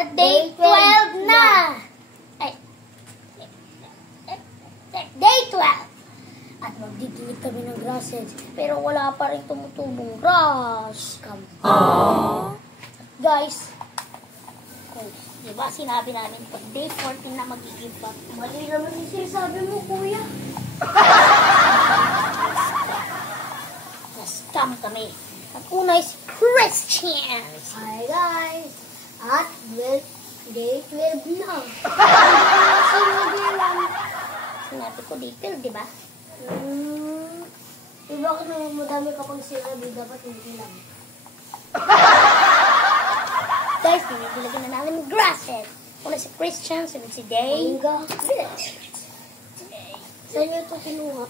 At day 12 na. Ay. Day 12. At magdidilig kami ng grasses. Pero wala pa rin tumutubong grass. Guys. Diba sinabi namin pag day 14 na mag-i-give up. Mali naman yung sinasabi mo, kuya. Na-scam kami. At una is Christians. Hi guys. At day 12 na. Sinabi ko day 12, diba? Bakit naman madami kapag sinabi dapat hindi lang? Guys, pinagilagyan na namin ng grasses. Una si Christian, sunod si Day. Saan nyo ito kinuha?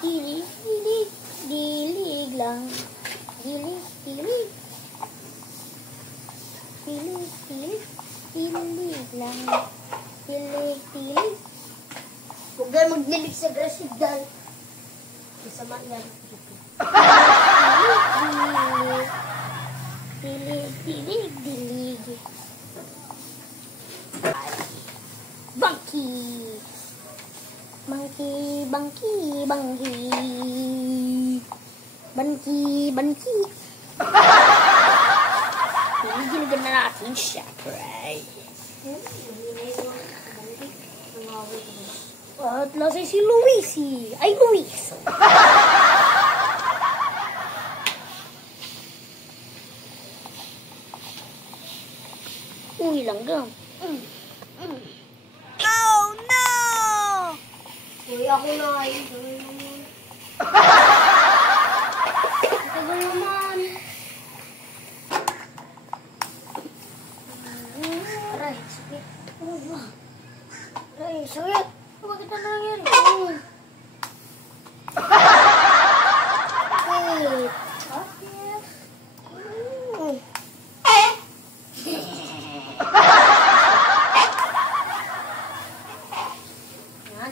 Dilig, dilig, dilig lang. Dilig, dilig. Dilig, dilig, dilig lang. Dilig, dilig. Huwag kayo magdilig sa grass dahil masama yan. Dilig, dilig, dilig. Bangki. Bangki, bangki, bangki. Bangki, bangki. Diligyan na natin siya, right? At nasa si Luisi. Ay, Luis. Uy, langgam. Oh no! Uy, ako na ay. Tagal naman. Aray, sakit. Aray, sakit. Bakit na nangyari? Wait.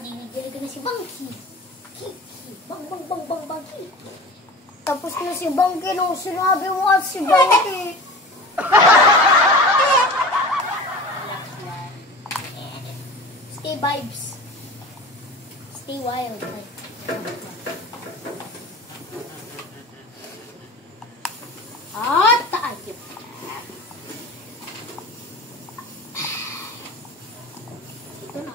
Dinig-dinig na si Bangki. Bang, bang, bang, bang, Bangki. Tapos na si Bangki nung sinabi mo at si Bangki. Stay vibes. Stay wild. At tayo. Ito na.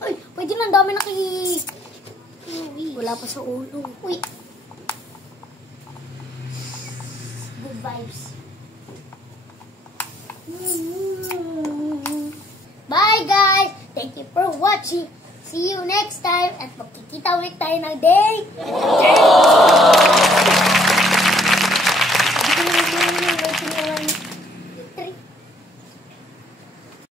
Ay, pwede na. Ang dami na kay... Wala pa sa ulo. Uy. Good vibes. Bye guys! Thank you for watching. See you next time. At magkikita ulit tayo ng day.